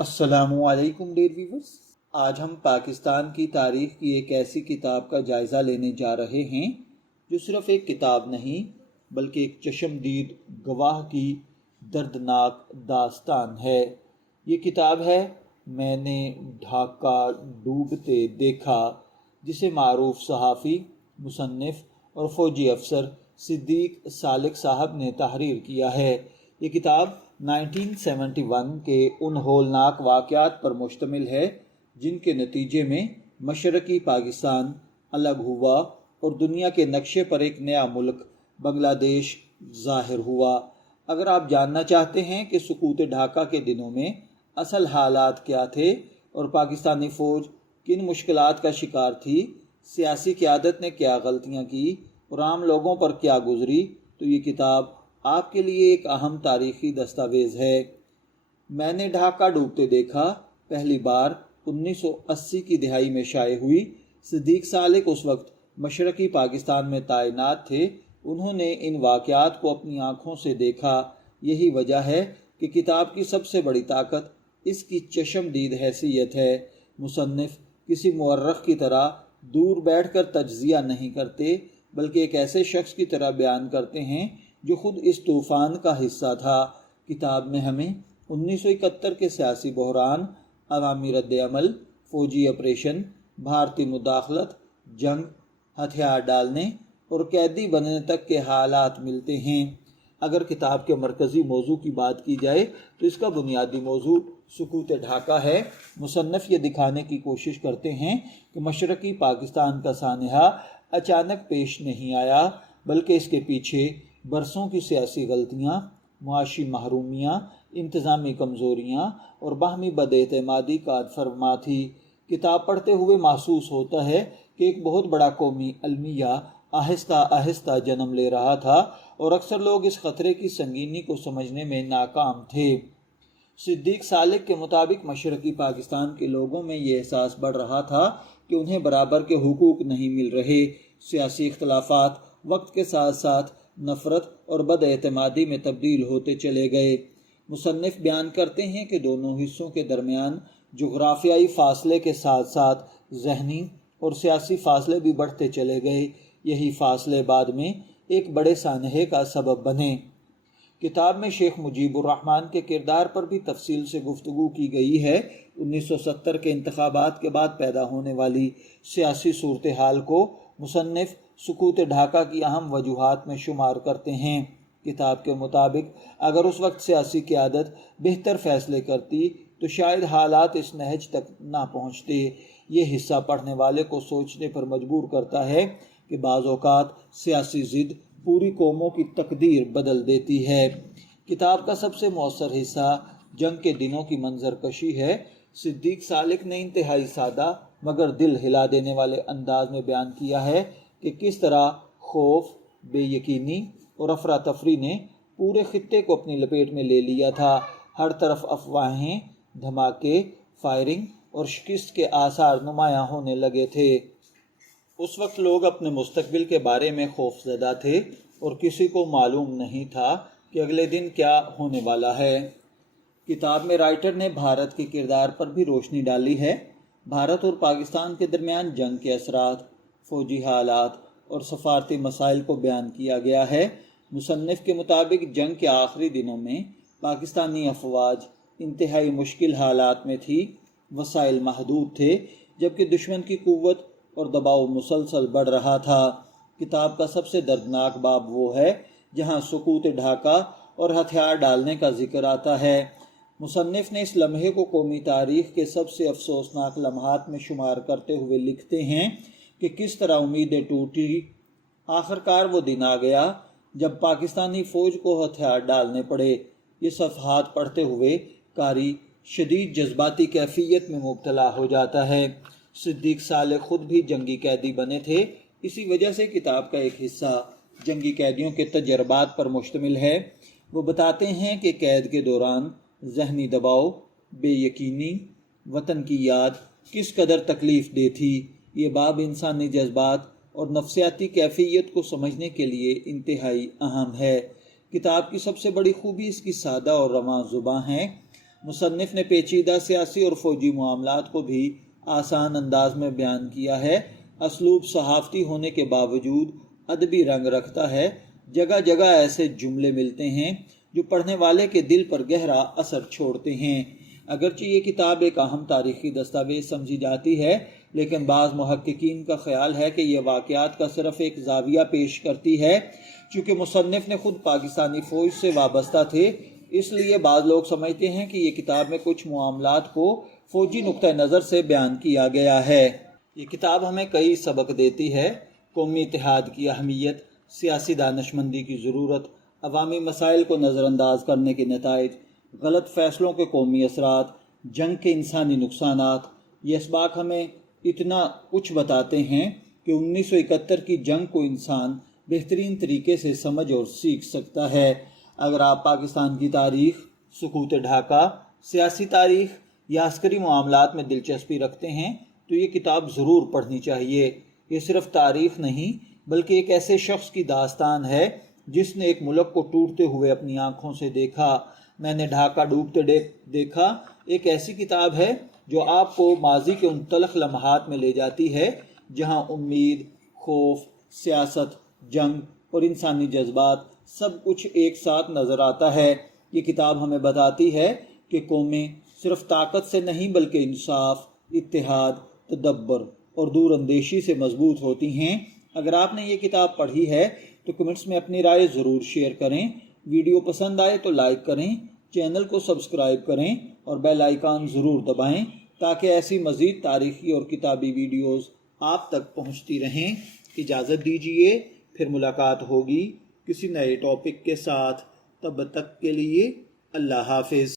السلام علیکم dear viewers, آج ہم پاکستان کی تاریخ کی ایک ایسی کتاب کا جائزہ لینے جا رہے ہیں جو صرف ایک کتاب نہیں بلکہ ایک چشمدید گواہ کی دردناک داستان ہے۔ یہ کتاب ہے میں نے ڈھاکہ ڈوبتے دیکھا، جسے معروف صحافی، مصنف اور فوجی افسر صدیق سالک صاحب نے تحریر کیا ہے۔ یہ کتاب 1971 کے ان ہولناک واقعات پر مشتمل ہے جن کے نتیجے میں مشرقی پاکستان الگ ہوا اور دنیا کے نقشے پر ایک نیا ملک بنگلہ دیش ظاہر ہوا۔ اگر آپ جاننا چاہتے ہیں کہ سقوط ڈھاکہ کے دنوں میں اصل حالات کیا تھے اور پاکستانی فوج کن مشکلات کا شکار تھی، سیاسی قیادت نے کیا غلطیاں کی اور عام لوگوں پر کیا گزری، تو یہ کتاب آپ کے لیے ایک اہم تاریخی دستاویز ہے۔ میں نے ڈھاکہ ڈوبتے دیکھا پہلی بار 1980 کی دہائی میں شائع ہوئی۔ صدیق سالک اس وقت مشرقی پاکستان میں تعینات تھے۔ انہوں نے ان واقعات کو اپنی آنکھوں سے دیکھا۔ یہی وجہ ہے کہ کتاب کی سب سے بڑی طاقت اس کی چشمدید حیثیت ہے۔ مصنف کسی مورخ کی طرح دور بیٹھ کر تجزیہ نہیں کرتے، بلکہ ایک ایسے شخص کی طرح بیان کرتے ہیں جو خود اس طوفان کا حصہ تھا۔ کتاب میں ہمیں 1971 کے سیاسی بحران، عوامی رد عمل، فوجی آپریشن، بھارتی مداخلت، جنگ، ہتھیار ڈالنے اور قیدی بننے تک کے حالات ملتے ہیں۔ اگر کتاب کے مرکزی موضوع کی بات کی جائے تو اس کا بنیادی موضوع سقوط ڈھاکہ ہے۔ مصنف یہ دکھانے کی کوشش کرتے ہیں کہ مشرقی پاکستان کا سانحہ اچانک پیش نہیں آیا، بلکہ اس کے پیچھے برسوں کی سیاسی غلطیاں، معاشی محرومیاں، انتظامی کمزوریاں اور باہمی بد اعتمادی کا فرما تھی۔ کتاب پڑھتے ہوئے محسوس ہوتا ہے کہ ایک بہت بڑا قومی المیہ آہستہ آہستہ جنم لے رہا تھا اور اکثر لوگ اس خطرے کی سنگینی کو سمجھنے میں ناکام تھے۔ صدیق سالک کے مطابق مشرقی پاکستان کے لوگوں میں یہ احساس بڑھ رہا تھا کہ انہیں برابر کے حقوق نہیں مل رہے۔ سیاسی اختلافات وقت کے ساتھ ساتھ نفرت اور بد اعتمادی میں تبدیل ہوتے چلے گئے۔ مصنف بیان کرتے ہیں کہ دونوں حصوں کے درمیان جغرافیائی فاصلے کے ساتھ ساتھ ذہنی اور سیاسی فاصلے بھی بڑھتے چلے گئے۔ یہی فاصلے بعد میں ایک بڑے سانحے کا سبب بنے۔ کتاب میں شیخ مجیب الرحمن کے کردار پر بھی تفصیل سے گفتگو کی گئی ہے۔ 1970 کے انتخابات کے بعد پیدا ہونے والی سیاسی صورتحال کو مصنف سقوط ڈھاکہ کی اہم وجوہات میں شمار کرتے ہیں۔ کتاب کے مطابق اگر اس وقت سیاسی قیادت بہتر فیصلے کرتی تو شاید حالات اس نہج تک نہ پہنچتے۔ یہ حصہ پڑھنے والے کو سوچنے پر مجبور کرتا ہے کہ بعض اوقات سیاسی ضد پوری قوموں کی تقدیر بدل دیتی ہے۔ کتاب کا سب سے مؤثر حصہ جنگ کے دنوں کی منظر کشی ہے۔ صدیق سالک نے انتہائی سادہ مگر دل ہلا دینے والے انداز میں بیان کیا ہے کہ کس طرح خوف، بے یقینی اور افراتفری نے پورے خطے کو اپنی لپیٹ میں لے لیا تھا۔ ہر طرف افواہیں، دھماکے، فائرنگ اور شکست کے آثار نمایاں ہونے لگے تھے۔ اس وقت لوگ اپنے مستقبل کے بارے میں خوف زدہ تھے اور کسی کو معلوم نہیں تھا کہ اگلے دن کیا ہونے والا ہے۔ کتاب میں رائٹر نے بھارت کے کردار پر بھی روشنی ڈالی ہے۔ بھارت اور پاکستان کے درمیان جنگ کے اثرات، فوجی حالات اور سفارتی مسائل کو بیان کیا گیا ہے۔ مصنف کے مطابق جنگ کے آخری دنوں میں پاکستانی افواج انتہائی مشکل حالات میں تھی، وسائل محدود تھے، جبکہ دشمن کی قوت اور دباؤ مسلسل بڑھ رہا تھا۔ کتاب کا سب سے دردناک باب وہ ہے جہاں سقوط ڈھاکہ اور ہتھیار ڈالنے کا ذکر آتا ہے۔ مصنف نے اس لمحے کو قومی تاریخ کے سب سے افسوسناک لمحات میں شمار کرتے ہوئے لکھتے ہیں کہ کس طرح امیدیں ٹوٹی۔ آخرکار وہ دن آ گیا جب پاکستانی فوج کو ہتھیار ڈالنے پڑے۔ یہ صفحات پڑھتے ہوئے قاری شدید جذباتی کیفیت میں مبتلا ہو جاتا ہے۔ صدیق سالک خود بھی جنگی قیدی بنے تھے، اسی وجہ سے کتاب کا ایک حصہ جنگی قیدیوں کے تجربات پر مشتمل ہے۔ وہ بتاتے ہیں کہ قید کے دوران ذہنی دباؤ، بے یقینی، وطن کی یاد کس قدر تکلیف دہ تھی۔ یہ باب انسانی جذبات اور نفسیاتی کیفیت کو سمجھنے کے لیے انتہائی اہم ہے۔ کتاب کی سب سے بڑی خوبی اس کی سادہ اور رواں زبان ہے۔ مصنف نے پیچیدہ سیاسی اور فوجی معاملات کو بھی آسان انداز میں بیان کیا ہے۔ اسلوب صحافتی ہونے کے باوجود ادبی رنگ رکھتا ہے۔ جگہ جگہ ایسے جملے ملتے ہیں جو پڑھنے والے کے دل پر گہرا اثر چھوڑتے ہیں۔ اگرچہ یہ کتاب ایک اہم تاریخی دستاویز سمجھی جاتی ہے، لیکن بعض محققین کا خیال ہے کہ یہ واقعات کا صرف ایک زاویہ پیش کرتی ہے۔ چونکہ مصنف نے خود پاکستانی فوج سے وابستہ تھے، اس لیے بعض لوگ سمجھتے ہیں کہ یہ کتاب میں کچھ معاملات کو فوجی نقطہ نظر سے بیان کیا گیا ہے۔ یہ کتاب ہمیں کئی سبق دیتی ہے: قومی اتحاد کی اہمیت، سیاسی دانشمندی کی ضرورت، عوامی مسائل کو نظر انداز کرنے کے نتائج، غلط فیصلوں کے قومی اثرات، جنگ کے انسانی نقصانات۔ یہ اسباق ہمیں اتنا کچھ بتاتے ہیں کہ 1971 کی جنگ کو انسان بہترین طریقے سے سمجھ اور سیکھ سکتا ہے۔ اگر آپ پاکستان کی تاریخ، سقوط ڈھاکہ، سیاسی تاریخ یا عسکری معاملات میں دلچسپی رکھتے ہیں تو یہ کتاب ضرور پڑھنی چاہیے۔ یہ صرف تاریخ نہیں بلکہ ایک ایسے شخص کی داستان ہے جس نے ایک ملک کو ٹوٹتے ہوئے اپنی آنکھوں سے دیکھا۔ میں نے ڈھاکہ ڈوبتے دیکھا ایک ایسی کتاب ہے جو آپ کو ماضی کے ان تلخ لمحات میں لے جاتی ہے جہاں امید، خوف، سیاست، جنگ اور انسانی جذبات سب کچھ ایک ساتھ نظر آتا ہے۔ یہ کتاب ہمیں بتاتی ہے کہ قومیں صرف طاقت سے نہیں بلکہ انصاف، اتحاد، تدبر اور دور اندیشی سے مضبوط ہوتی ہیں۔ اگر آپ نے یہ کتاب پڑھی ہے تو کمنٹس میں اپنی رائے ضرور شیئر کریں۔ ویڈیو پسند آئے تو لائک کریں، چینل کو سبسکرائب کریں اور بیل آئیکن ضرور دبائیں تاکہ ایسی مزید تاریخی اور کتابی ویڈیوز آپ تک پہنچتی رہیں۔ اجازت دیجیے، پھر ملاقات ہوگی کسی نئے ٹاپک کے ساتھ۔ تب تک کے لیے اللہ حافظ۔